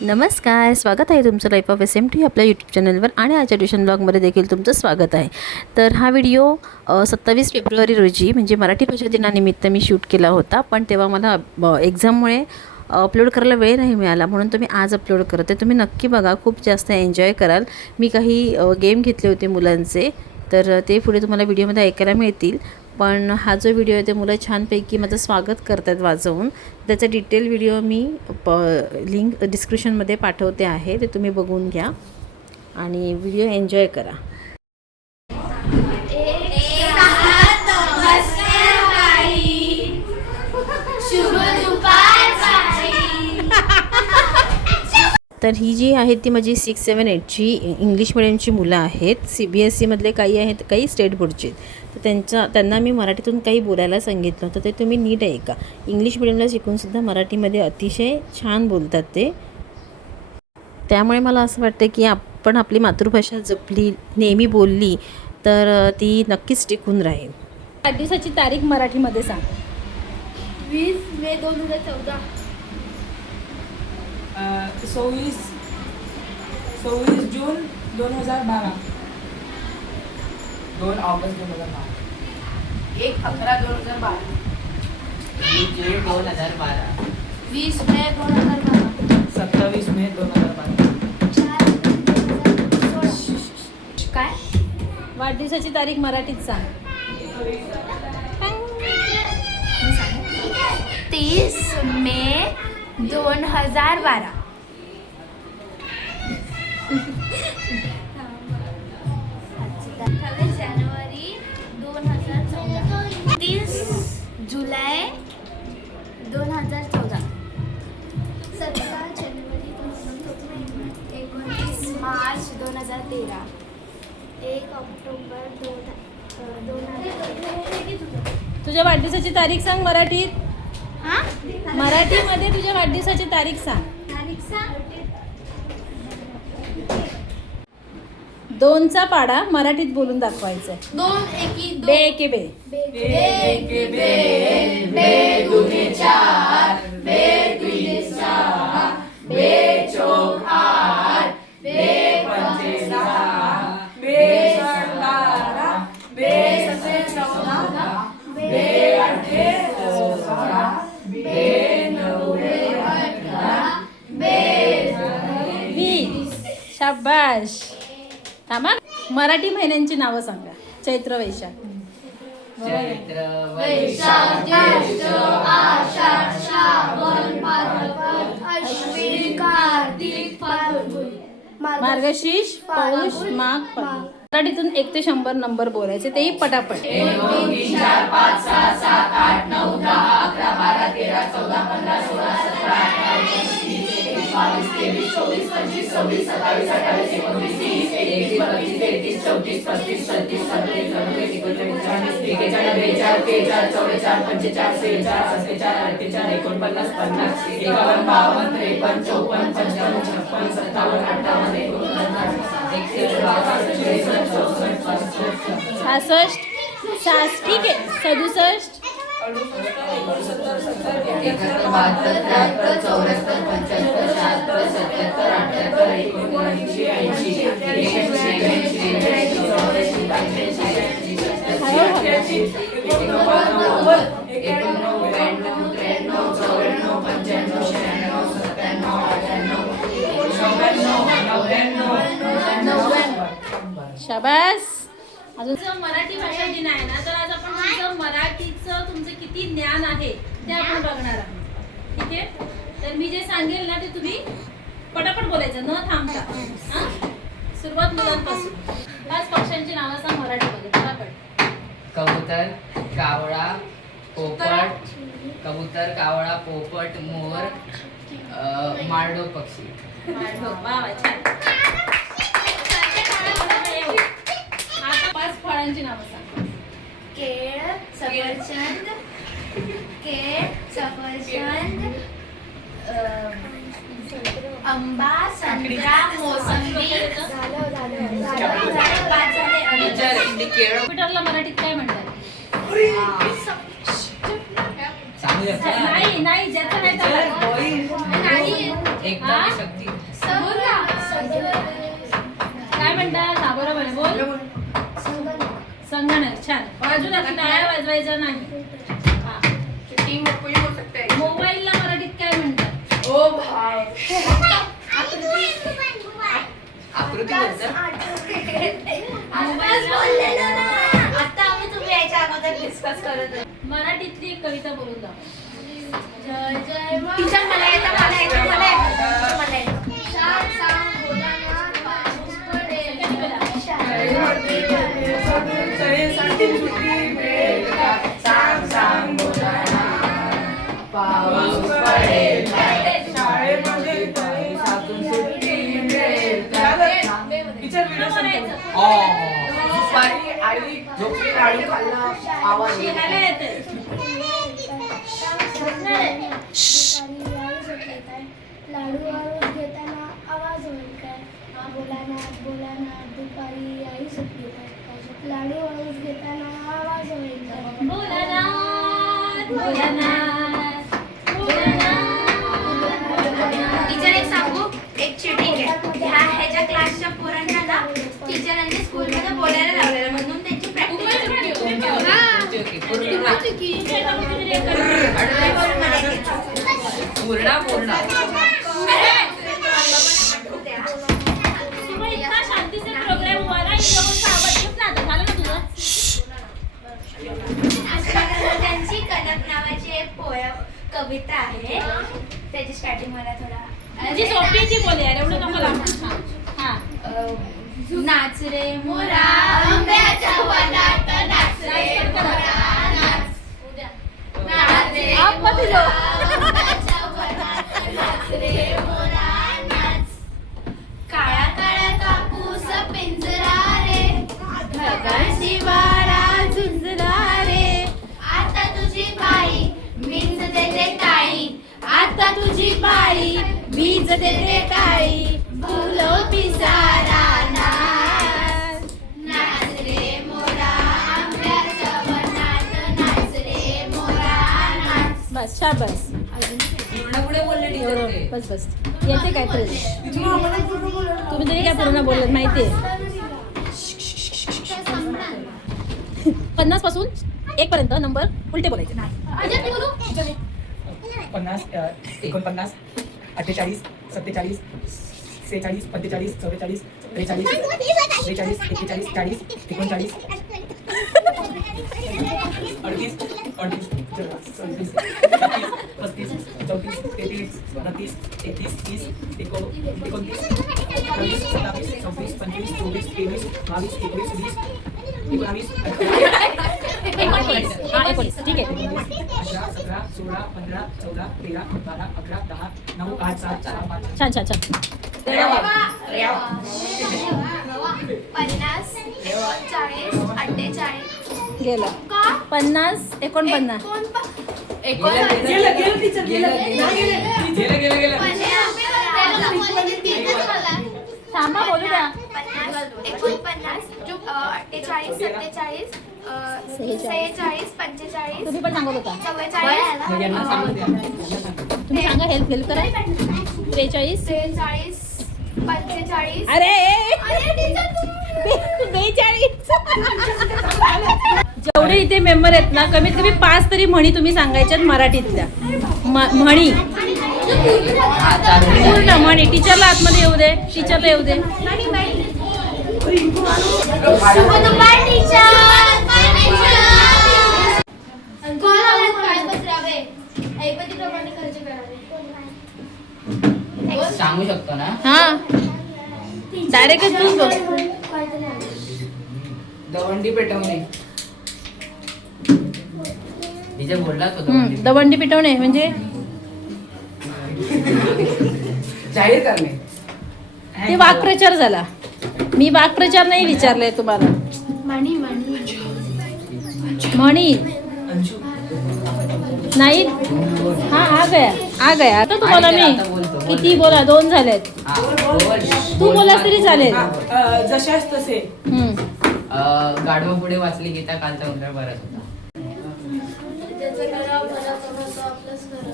नमस्कार, स्वागत आहे तुमचं लाईफ ऑफ SMT आपल्या यूट्यूब चॅनलवर आणि आजच्या ट्युशन ब्लॉगमध्ये देखील तुमचं स्वागत आहे. तर हा व्हिडिओ 27 फेब्रुवारी रोजी म्हणजे मराठी भाषा दिनानिमित्त मी शूट केला होता, पण तेव्हा मला एक्झाममुळे अपलोड करायला वेळ नाही मिळाला, म्हणून तुम्ही आज अपलोड करते. तुम्ही नक्की बघा, खूप जास्त एन्जॉय कराल. मी काही गेम घेतले होते मुलांचे, तर ते पुढे तुम्हाला व्हिडिओमध्ये ऐकायला मिळतील. पण हा जो व्हिडिओ आहे ते मुलं छानपैकी माझं स्वागत करतात वाजवून. त्याचा डिटेल व्हिडिओ मी लिंक डिस्क्रिप्शनमध्ये पाठवते आहे, ते तुम्ही बघून घ्या आणि व्हिडिओ एन्जॉय करा. तर ही जी आहे ती माझी 6, 7, 8ची इंग्लिश मिडियमची मुलं आहेत. CBSE मधले काही आहेत, काही स्टेट बोर्डचे. तर त्यांना मी मराठीतून काही बोलायला सांगितलं होतं, ते तुम्ही नीट ऐका. इंग्लिश मिडियमला शिकूनसुद्धा मराठीमध्ये अतिशय छान बोलतात ते. त्यामुळे मला असं वाटतं की आपण आपली मातृभाषा जपली, नेहमी बोलली तर ती नक्कीच टिकून राहील. वाढदिवसाची तारीख मराठीमध्ये सांग. 20 मे 2014. 26 जून 2012. 2 ऑगस्ट 2012. 1/11/2012. 20 जून 2012. 20 मे 2012. 27 मे 2012. 4/2016. काय? वाढदिवसाची तारीख मराठीत सांग. 30 मे 2012. 28 जानेवारी 2014. 30 जुलै 2014. 17 जानेवारी 2014. 29 मार्च 2013. 1 ऑक्टोबर 2013. तुझ्या वाढदिवसाची तारीख सांग मराठीत. हां मराठीमध्ये तुझ्या वाढदिवसाची तारीख सांग. तारीख सांग. 2चा पाडा मराठीत बोलून दाखवायचा आहे. 2 एकी 2. बे एके बे. शाबाश. थांबा, मराठी महिन्यांची नावं सांगा. चैत्र, वैशाख. चैत्र वैशाख ज्येष्ठ आषाढ श्रावण भाद्रपद अश्विन कार्तिक फाल्गुन मार्गशीर्ष, पौष, माघ, फाल्गुन. मराठीतून 1 ते 100 नंबर बोलायचे, तेही पटापट. 1 2 3 4 5 6 7 8 9 10 11 12 13 14 15 16 17 18 19 20 21 22 23 24 25 26 27 28 29 30 31 32 33 34 35 36 37 38 39 40 41 42 43 44 45 46 47 48 49 50 51 52 53 54 55 56 57 58 59 66 ठीक आहे. 67 शाबास. अजून मराठी भाषा दिन आहे ना, तर आज आपण तुमचं मराठीचं तुमचं किती ज्ञान आहे ते आपण बघणार आहोत. ठीक आहे, तर मी जे सांगेल ना ते तुम्ही पटापट बोलायचं, न थांबता. हां, सुरुवात मुलांपासून. 5 पक्ष्यांची नावं सांग मराठीमध्ये पटापट. कबूतर, कावळा, पोपट. कबूतर, कावळा, पोपट, मोर, मारडो पक्षी. वा वा, छान. आता 5 फळांची नावं सांग. केळ सफरचंद. केळ सफरचंद आंबा संत्रा मोसंबी. कॉम्प्युटरला मराठीत काय म्हणतात? चांगलं नाही नाही ज्याचं नाही त्याला. नाही एकता की शक्ती. काय म्हणतात? हा बरोबर आहे. बोल. संगणक. छान. वाजू नका, टाळ्या वाजवायचा नाही. हा. मोबाईलला मराठीत काय म्हणतात? ओ भाई. आकृती बोलतात. आता आम्ही तुम्ही यायच्या अगोदर डिस्कस करत होतो. मराठीतली एक कविता बोलून दाखव. जय जय टीचर मला येतं मला येतं मला येतं मला येतं. सांग सांग बोला ना पाऊस पडेल. पाऊस पडेल शाळेमध्ये तरी सातून सुट्टी मिळेल. पुढं बोलायचं. दुपारी आई झोपली लाडू खाल्ला आवाज येत शिकायला येते. लाडू आवाज घेताना आवाज होईल काय? बोला दुपारी आई झोपली काय? लाडू आवाज घेताना आवाज होईल काय? भोलानाथ, भोलानाथ, भोलानाथ. टीचर एक सांगू एक चिटिंग आहे ह्याच्या क्लासच्या पोरांना ना टीचरांनी स्कूलमध्ये बोलायला लावलेलं म्हणून त्यांची प्रॅक्टिस पूर्ण तुम्ही इतका शांतीचे प्रोग्राम मला इथं आवडतच ना. आता झालं ना तुझं? त्यांची कनक नावाची एक कविता आहे त्याची स्टार्टिंग मला थोडा म्हणजे सोपीची बोल यार, एवढं नको लांब. हा. नाच रे मोरा आंब्याच्या वनात नाच रे मोरा नाच नाच रे मोरा आंब्याच्या वनात नाच रे मोरा नाच काळा काळा कापूस पिंजरा रे ढगांची वारा झुंजला रे आता तुझी पायी मीच देते टाळी आता तुझी पाळी वीज देते टाळी फुलो पिसारा नाच नाच रे मोरा आंब्याच्या वनात नाच रे मोरा नाच बस शाबास. पुढे बोलले टीचर ते. बस बस. येते काय तरी. तुम्ही तरी काय पूर्ण बोलत माहितीये. 50 पासून 1 पर्यंत नंबर उलटे बोलायचे. 50 49 48 47 46 45 44 43 43 41 40 39 38 38 39 35 34 33 29 31 30 29 27 26 25 26 23 24 25 21 हा 19. ठीक आहे. 18 17 16 15 14 13 12 11 10 9 8 7 6 5 छान छान छान. 50 39 48 गेलं. का 50 49. गेलं टीचर गेलं. थांबा बोलू द्या. 49 48 47 46 45 तुम्ही पण सांगत होता. 44 यांना सांगू द्या. तुम्ही सांगा. हेल्प करा. 43 43 45 अरे अरे टीचर तुम्ही 42. जेवढे इथे मेंबर आहेत ना कमीत कमी 5 तरी म्हणी तुम्ही सांगायच्यात मराठीतल्या. म्हणी हा चालेल. पूर्ण म्हणी. टीचरला आतमध्ये येऊ दे. टीचरला येऊ दे. शुभ दुपार टीचर कोणाला काय पत्रावे ऐपतीप्रमाणे खर्च करावे. सांगू शकतो ना. हा डायरेक्ट तूच बघ. दवंडी पेटवणे. टीचर बोलला तो दवंडी दवंडी पिटवणे म्हणजे जाहीर करणे. ते वाक्प्रचार झाला. मी वाक्प्रचार नाही विचारलंय तुम्हाला. मणी मणी म्हणी नाही. हा आ गया. आता तुम्हाला मी किती बोला 2 झालेत. हा, बोल. तू बोलास तरी चालेल. जशाच तसे गाढवा पुढे वाचली गीता कालचा उंदर बराच होता.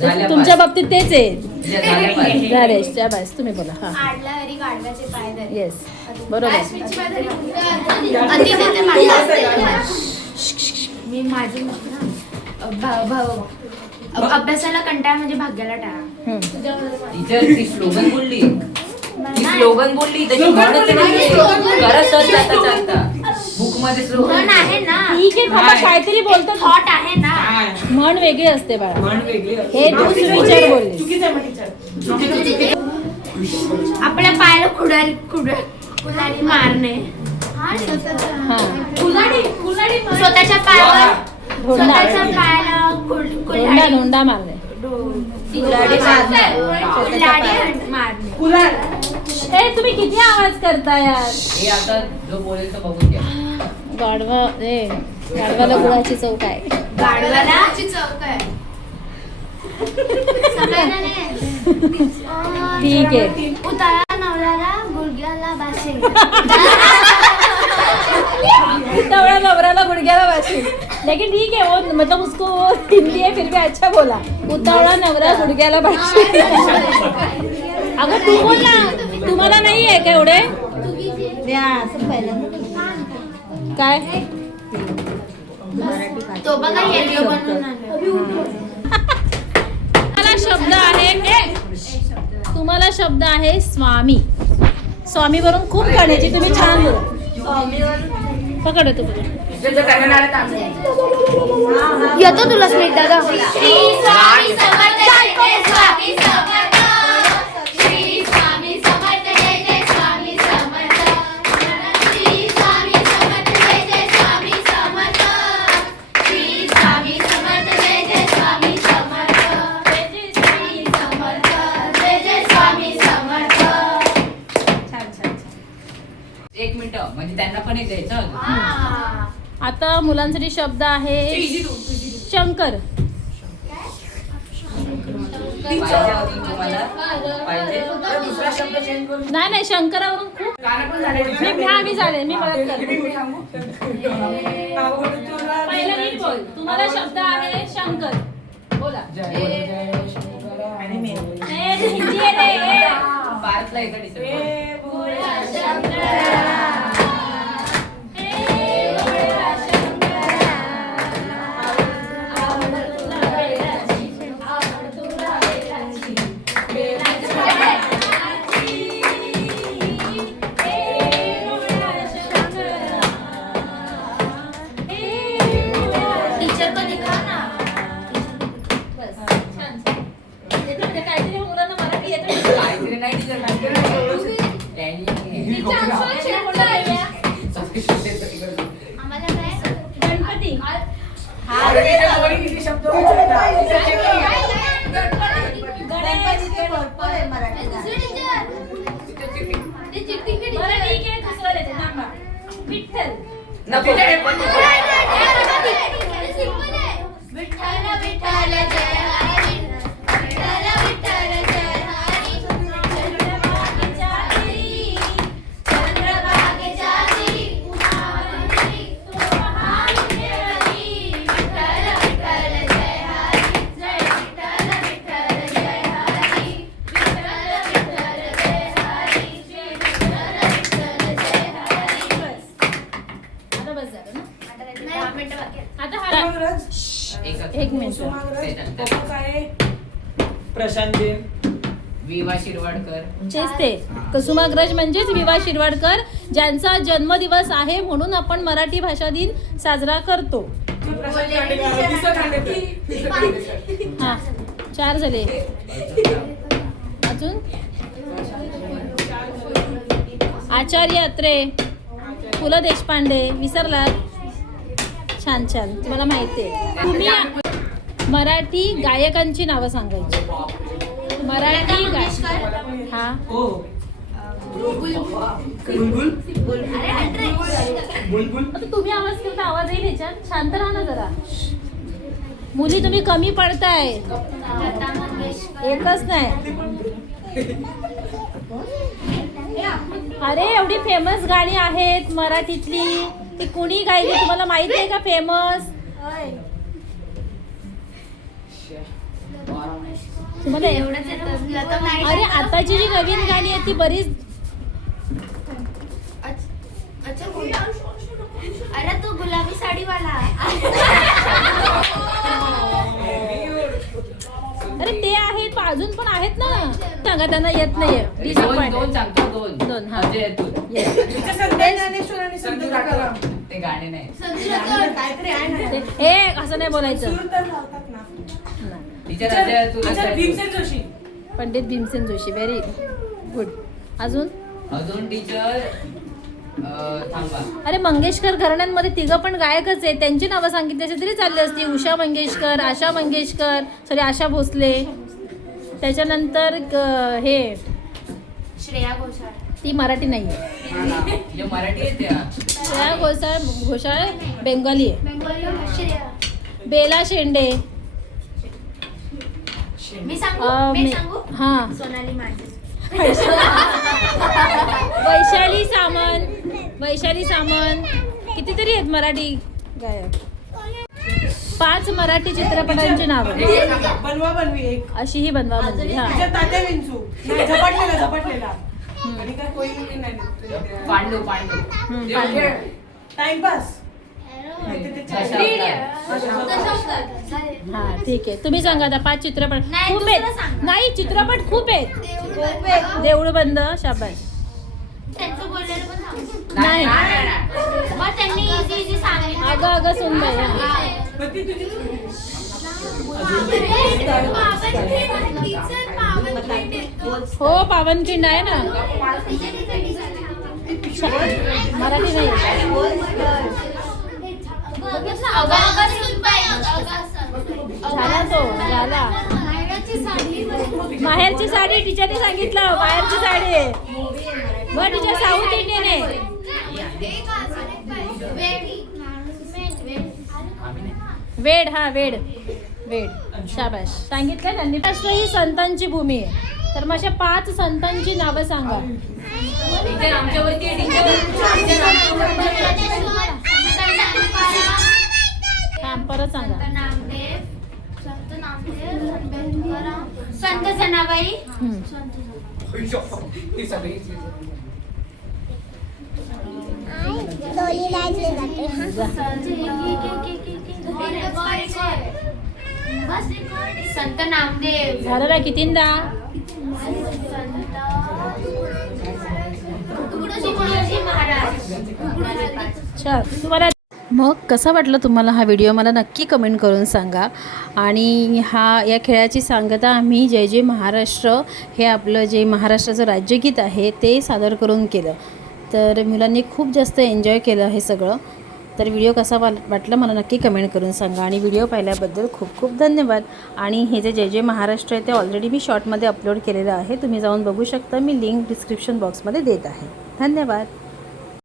झाल्या तुमच्या पाच. बाबतीत तेच आहे. झाल्या पाच. झाले शाबास, तुम्ही बोला. हा आडला हरी गाढवाचे पाय धरी. येस बरोबर. मी माझी अभ्यासाला कंटाळा म्हणजे भाग्याला टाळा. हम्म. टीचर ती स्लोगन बोलली. ती स्लोगन बोलली त्याची म्हणच नाहीये. खरंच सर जाता जाता बुक मध्ये म्हण स्लोगन आहे ना, ठीक आहे थांबा, काहीतरी बोलतात. थॉट आहे ना. म्हण वेगळी असते बाळा. म्हण वेगळी असते. हे तू टीचर बोलली. चुकीचं आहे मग टीचर. आपल्या पायाला कुडाळी मारणे, हा स्वतःच्या पायावर धोंडा स्वतःच्या पायाला धोंडा धोंडा मारणे. कुल्हाडी मारणे. ए तुम्ही किती आवाज करता यार. हे आता जो बोलेल तो बघून घ्या. गाढवा गाढवाला गुळाची चव काय. गाढवाला ठीक आहे. उतारा नवऱ्याला गुडघ्याला बाशिंग. उतावळा नवऱ्याला गुडघ्याला वाशी. लेकिन ठीक है वो मतलब उसको वो हिंदी है फिर भी अच्छा बोला. उतावळा नवरा गुडघ्याला वाशी. अगं तू बोल ना, तुम्हाला नाही आहे का एवढे काय. तो बघा येलो बनवून आणला. तुम्हाला शब्द आहे तुम्हाला शब्द आहे स्वामी. स्वामी वरून खूप गाण्याची तुम्ही छान बोला. पकड तू येतो तुला स्मित दादा. एक मिनिट म्हणजे त्यांना पण एक द्यायचं. आता मुलांसाठी शब्द आहे शंकर. पाहिजे अजून तुम्हाला पाहिजे. दुसरा शब्द चेंज करून नाही नाही शंकरावरून खूप गाणं पण झाले. मी झाले मी मदत करते. मी सांगू. पहिलं नीट बोल. तुम्हाला शब्द आहे शंकर. बोला. जय शंकर आणि मी. ए, ते हिंदी आहे रे. पार्कला एका टीचर टीचर को दिखा ना. काहीतरी मुलांना मराठी येतं. काहीतरी नाही टीचर आम्हाला काय गणपती. किती शब्द बरं ठीक आहे दुसरं देते थांबा. विठ्ठल. नको विठ्ठल विठ्ठल जय हरी, विठ्ठल विठ्ठल जय हरी. चंद्रभागेच्या तिरी, चंद्रभागेच्या तिरी, उमावती तो पहावी हरी. विठ्ठल विठ्ठल जय हरी, जय विठ्ठल विठ्ठल जय हरी. विठ्ठल विठ्ठल जय हरी, जय विठ्ठल विठ्ठल जय हरी. आता बस झालं ना. नाही, 10 मिनिटं बाकी आहेत. आता हा एक मिनिट. प्रशांत जैन. विवा शिरवाडकर. तेच ते कुसुमाग्रज म्हणजेच विवा शिरवाडकर ज्यांचा जन्मदिवस आहे म्हणून आपण मराठी भाषा दिन साजरा करतो. हा 4 झाले. अजून आचार्य अत्रे, पु ल देशपांडे विसरलात. छान छान तुम्हाला माहिती आहे. तुम्ही मराठी गायकांची नावं सांगायची. मराठी गायक हा हो. बुलबुल. बुलबुल. आता तुम्ही आवाज करता आवाज येईल याच्यात. शांत राहा ना जरा. मुली तुम्ही कमी पडताय. लता मंगेशकर. एकच नाही. अरे एवढी फेमस गाणी आहेत मराठीतली. ती कुणी गायली तुम्हाला माहिती आहे का फेमस. तुम्हाला एवढंच येतं लता नाही अरे आताची जी नवीन गाणी आहेत ती बरीच अच्छा अरे तू गुलाबी साडीवाला अरे ते आहेत पण अजून पण आहेत ना सांगा त्यांना येत नाहीये दोन Disappointed. सांगतो दोन दोन, हा. अजय अतुल. Yes. संजू राठोड. ते गाणे नाही काहीतरी आहे ना. हे असं नाही बोलायचं सूर तर लावतात ना. नाही. टीचर अजय अतुल अच्छा, भीमसेन जोशी. पंडित भीमसेन जोशी व्हेरी गुड अजून अजून टीचर थांबा अरे मंगेशकर घराण्यांमध्ये तिघं पण गायकच आहेत त्यांची नावं सांगितली तरी चालली असती उषा मंगेशकर आशा मंगेशकर सॉरी आशा भोसले त्याच्यानंतर हे श्रेया घोषाल ती मराठी नाही आहे जे मराठी आहे त्या श्रेया घोषाळ बेंगॉली आहे बेंगॉली श्रेया बेला शेंडे मी सांगू हां सोनाली माझे वैशाली सामंत कितीतरी आहेत मराठी गायक 5 मराठी चित्रपटांची नावं बनवा बनवी एक. अशी ही बनवा म्हणजे हा तिच्या तात्या विंचू. नाही, झपाटलेला. आणि काय कोई नाही. पांडू पांडू. टाइमपास. हा ठीक आहे तुम्ही सांगा आता 5 चित्रपट नाही, खूप दुसरं आहेत सांग. नाही चित्रपट खूप आहेत देऊळ बंद शाबास त्यांचं बोललेलं पण सांगू नाही मग त्यांनी इझी सांगितलं अगं अगं सुनबाई हा. मग ती तुझी हो पावनखिंड आहे ना मराठी नाही झाला तो झाला माहेरची साडी टीचरने सांगितलं माहेरची साडी आहे मग टीचर साऊथ इंडियन आहे वेड हा वेड शाबाश सांगितलं ना महाराष्ट्र ही संतांची भूमी आहे तर मग अशा 5 संतांची नावं सांगा टीचर आमच्यावरती आहे, थांब परत सांगा संत जनाबाई हम्म. ती सगळी संत नामदेव झालं ना कितींदा तुकडोजी महाराज अच्छा तुम्हाला मग कसा वाटला तुम्हाला हा व्हिडिओ मला नक्की कमेंट करून सांगा आणि या खेळाची सांगता आम्ही जय जय महाराष्ट्र हे आपलं जे महाराष्ट्राचं राज्यगीत आहे ते सादर करून केलं तर मुलांनी खूप जास्त एन्जॉय केलं हे सगळं तर व्हिडिओ कसा वाटला मला नक्की कमेंट करून सांगा आणि व्हिडिओ पाहिल्याबद्दल खूप खूप धन्यवाद आणि हे जे जय जय महाराष्ट्र आहे ते ऑलरेडी मी शॉर्टमध्ये अपलोड केलेलं आहे तुम्ही जाऊन बघू शकता मी लिंक डिस्क्रिप्शन बॉक्समध्ये देत आहे धन्यवाद